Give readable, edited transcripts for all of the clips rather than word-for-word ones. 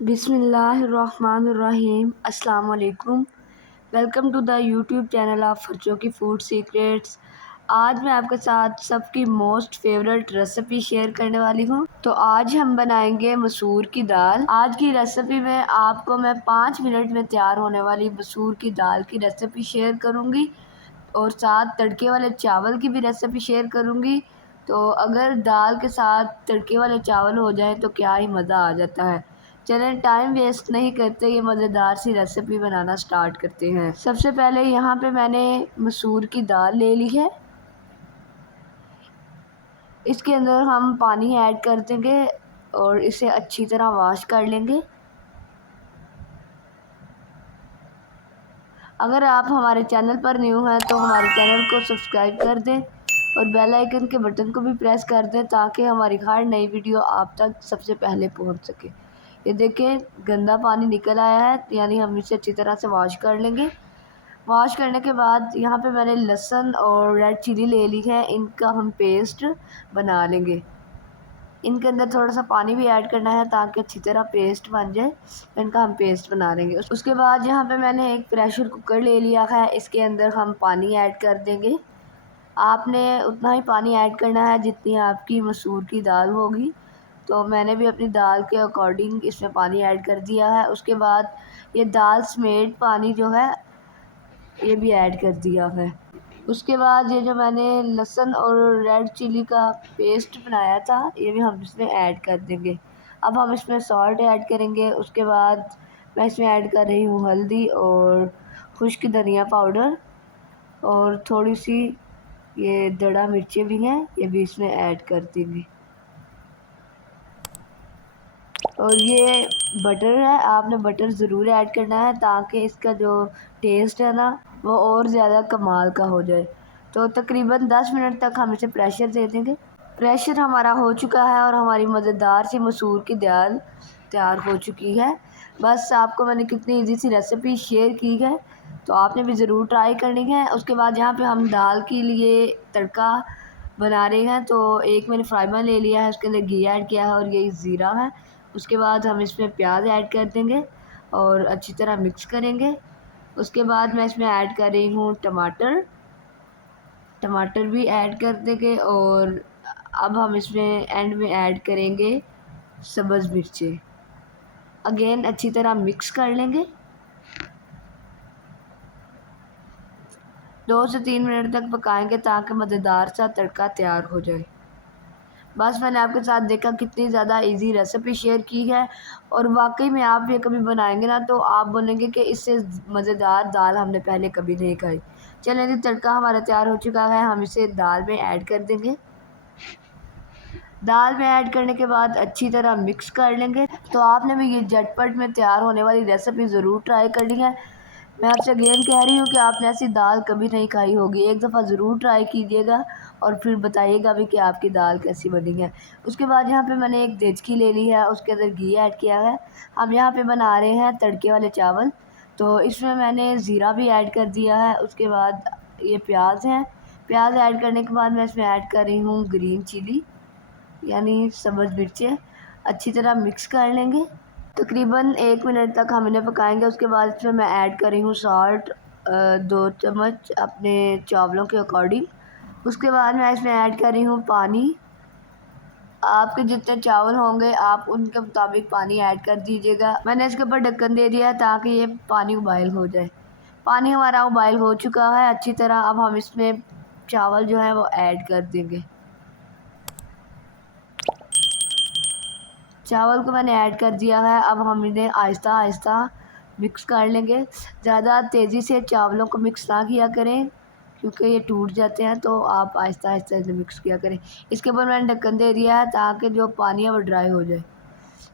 बिस्मिल्लाहिर्रहमानिर्रहीम। अस्सलाम वालेकुम। Welcome to the YouTube channel of Farzo की फ़ूड सीक्रेट्स। आज मैं आपके साथ सबकी मोस्ट फेवरेट रेसिपी शेयर करने वाली हूँ। तो आज हम बनाएंगे मसूर की दाल। आज की रेसिपी में आपको मैं 5 मिनट में तैयार होने वाली मसूर की दाल की रेसिपी शेयर करूँगी और साथ तड़के वाले चावल की भी रेसिपी शेयर करूँगी। तो अगर दाल के साथ तड़के वाले चावल हो जाए तो क्या ही मज़ा आ जाता है। चलें टाइम वेस्ट नहीं करते, ये मज़ेदार सी रेसिपी बनाना स्टार्ट करते हैं। सबसे पहले यहाँ पे मैंने मसूर की दाल ले ली है। इसके अंदर हम पानी ऐड कर देंगे और इसे अच्छी तरह वॉश कर लेंगे। अगर आप हमारे चैनल पर न्यू हैं तो हमारे चैनल को सब्सक्राइब कर दें और बेल आइकन के बटन को भी प्रेस कर दें ताकि हमारी हर नई वीडियो आप तक सबसे पहले पहुंच सके। ये देखें गंदा पानी निकल आया है, यानी हम इसे अच्छी तरह से वॉश कर लेंगे। वॉश करने के बाद यहाँ पे मैंने लहसुन और रेड चिली ले ली है, इनका हम पेस्ट बना लेंगे। इनके अंदर थोड़ा सा पानी भी ऐड करना है ताकि अच्छी तरह पेस्ट बन जाए। इनका हम पेस्ट बना लेंगे। उसके बाद यहाँ पे मैंने एक प्रेशर कुकर ले लिया है, इसके अंदर हम पानी ऐड कर देंगे। आपने उतना ही पानी ऐड करना है जितनी आपकी मसूर की दाल होगी। तो मैंने भी अपनी दाल के अकॉर्डिंग इसमें पानी ऐड कर दिया है। उसके बाद ये दाल समेत पानी जो है ये भी ऐड कर दिया है। उसके बाद ये जो मैंने लहसुन और रेड चिली का पेस्ट बनाया था ये भी हम इसमें ऐड कर देंगे। अब हम इसमें सॉल्ट ऐड करेंगे। उसके बाद मैं इसमें ऐड कर रही हूँ हल्दी और खुश्क धनिया पाउडर और थोड़ी सी ये दड़ा मिर्चें भी हैं, ये भी इसमें ऐड कर देंगे। और ये बटर है, आपने बटर ज़रूर ऐड करना है ताकि इसका जो टेस्ट है ना वो और ज़्यादा कमाल का हो जाए। तो तकरीबन 10 मिनट तक हम इसे प्रेशर दे देंगे। प्रेशर हमारा हो चुका है और हमारी मज़ेदार सी मसूर की दाल तैयार हो चुकी है। बस आपको मैंने कितनी इजी सी रेसिपी शेयर की है, तो आपने भी ज़रूर ट्राई करनी है। उसके बाद यहाँ पे हम दाल के लिए तड़का बना रहे हैं। तो एक मैंने फ्राई पैन ले लिया है, उसके अंदर घी ऐड किया है और ये ज़ीरा है। उसके बाद हम इसमें प्याज ऐड कर देंगे और अच्छी तरह मिक्स करेंगे। उसके बाद मैं इसमें ऐड कर रही हूँ टमाटर। टमाटर भी ऐड कर देंगे और अब हम इसमें एंड में ऐड करेंगे सब्ज़ मिर्चें। अगेन अच्छी तरह मिक्स कर लेंगे। 2 से 3 मिनट तक पकाएंगे ताकि मज़ेदार सा तड़का तैयार हो जाए। बस मैंने आपके साथ देखा कितनी ज़्यादा इजी रेसिपी शेयर की है और वाकई में आप ये कभी बनाएंगे ना तो आप बोलेंगे कि इससे मज़ेदार दाल हमने पहले कभी नहीं खाई। चलें जी, तड़का हमारा तैयार हो चुका है, हम इसे दाल में ऐड कर देंगे। दाल में ऐड करने के बाद अच्छी तरह मिक्स कर लेंगे। तो आपने भी ये झटपट में तैयार होने वाली रेसिपी ज़रूर ट्राई करनी है। मैं आपसे अगेन कह रही हूँ कि आपने ऐसी दाल कभी नहीं खाई होगी, एक दफ़ा ज़रूर ट्राई कीजिएगा और फिर बताइएगा भी कि आपकी दाल कैसी बनी है। उसके बाद यहाँ पे मैंने एक देचकी ले ली है, उसके अंदर घी ऐड किया है। हम यहाँ पे बना रहे हैं तड़के वाले चावल, तो इसमें मैंने ज़ीरा भी ऐड कर दिया है। उसके बाद ये प्याज हैं, प्याज ऐड करने के बाद मैं इसमें ऐड कर रही हूँ ग्रीन चिली यानी सब्ज़ मिर्चें। अच्छी तरह मिक्स कर लेंगे। तकरीबन 1 मिनट तक हम इन्हें पकाएंगे। उसके बाद इसमें मैं ऐड कर रही हूँ सॉल्ट 2 चम्मच अपने चावलों के अकॉर्डिंग। उसके बाद मैं इसमें ऐड कर रही हूँ पानी। आपके जितने चावल होंगे आप उनके मुताबिक पानी ऐड कर दीजिएगा। मैंने इसके ऊपर ढक्कन दे दिया है ताकि ये पानी उबाइल हो जाए। पानी हमारा उबाइल हो चुका है अच्छी तरह। अब हम इसमें चावल जो है वो ऐड कर देंगे। चावल को मैंने ऐड कर दिया है। अब हम इन्हें आहिस्ता आहिस्ता मिक्स कर लेंगे। ज़्यादा तेज़ी से चावलों को मिक्स ना किया करें क्योंकि ये टूट जाते हैं, तो आप आहिस्ता आहिस्ता इसे मिक्स किया करें। इसके ऊपर मैंने ढक्कन दे दिया है ताकि जो पानी है वो ड्राई हो जाए।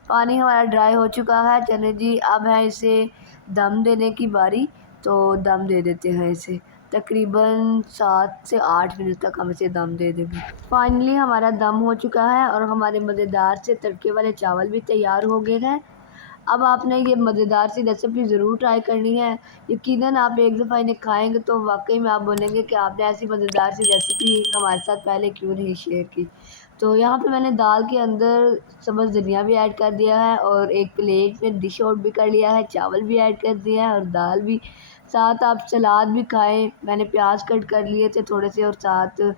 पानी हमारा ड्राई हो चुका है। चलिए जी, अब है इसे दम देने की बारी, तो दम दे देते हैं इसे। तकरीबन 7 से 8 मिनट तक हम इसे दम दे देंगे। फाइनली हमारा दम हो चुका है और हमारे मज़ेदार से तड़के वाले चावल भी तैयार हो गए हैं। अब आपने ये मज़ेदार सी रेसिपी ज़रूर ट्राई करनी है। यकीनन आप एक दफ़ा इन्हें खाएँगे तो वाक़ई में आप बोलेंगे कि आपने ऐसी मज़ेदार सी रेसिपी हमारे साथ पहले क्यों नहीं शेयर की। तो यहाँ पे मैंने दाल के अंदर सब्ज़ धनिया भी ऐड कर दिया है और एक प्लेट में डिश आउट भी कर लिया है, चावल भी ऐड कर दिया है और दाल भी। साथ आप सलाद भी खाएँ, मैंने प्याज कट कर लिए थे थोड़े से और साथ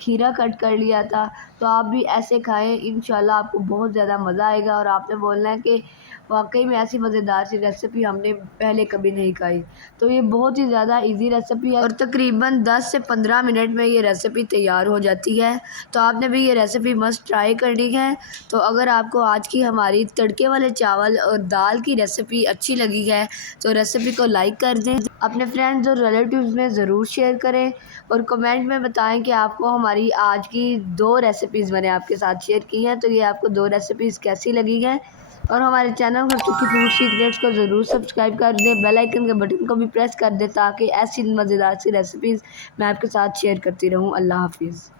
खीरा कट कर लिया था। तो आप भी ऐसे खाएँ, इंशाल्लाह आपको बहुत ज़्यादा मज़ा आएगा और आपने बोलना है कि वाक़ई में ऐसी मज़ेदार सी रेसिपी हमने पहले कभी नहीं खाई। तो ये बहुत ही ज़्यादा ईज़ी रेसिपी है और तकरीबन 10 से 15 मिनट में ये रेसिपी तैयार हो जाती है। तो आपने भी ये रेसिपी मस्ट ट्राई करनी है। तो अगर आपको आज की हमारी तड़के वाले चावल और दाल की रेसिपी अच्छी लगी है तो रेसिपी को लाइक कर दें, अपने फ्रेंड्स और रिलेटिव्स में ज़रूर शेयर करें और कमेंट में बताएं कि आपको हमारी आज की 2 रेसिपीज़ मैंने आपके साथ शेयर की हैं, तो ये आपको 2 रेसिपीज़ कैसी लगी हैं। और हमारे चैनल हरसुखी फूड सीक्रेट्स को ज़रूर सब्सक्राइब कर दें, बेल आइकन के बटन को भी प्रेस कर दें ताकि ऐसी मज़ेदार सी रेसिपीज़ मैं आपके साथ शेयर करती रहूँ। अल्लाह हाफ़िज़।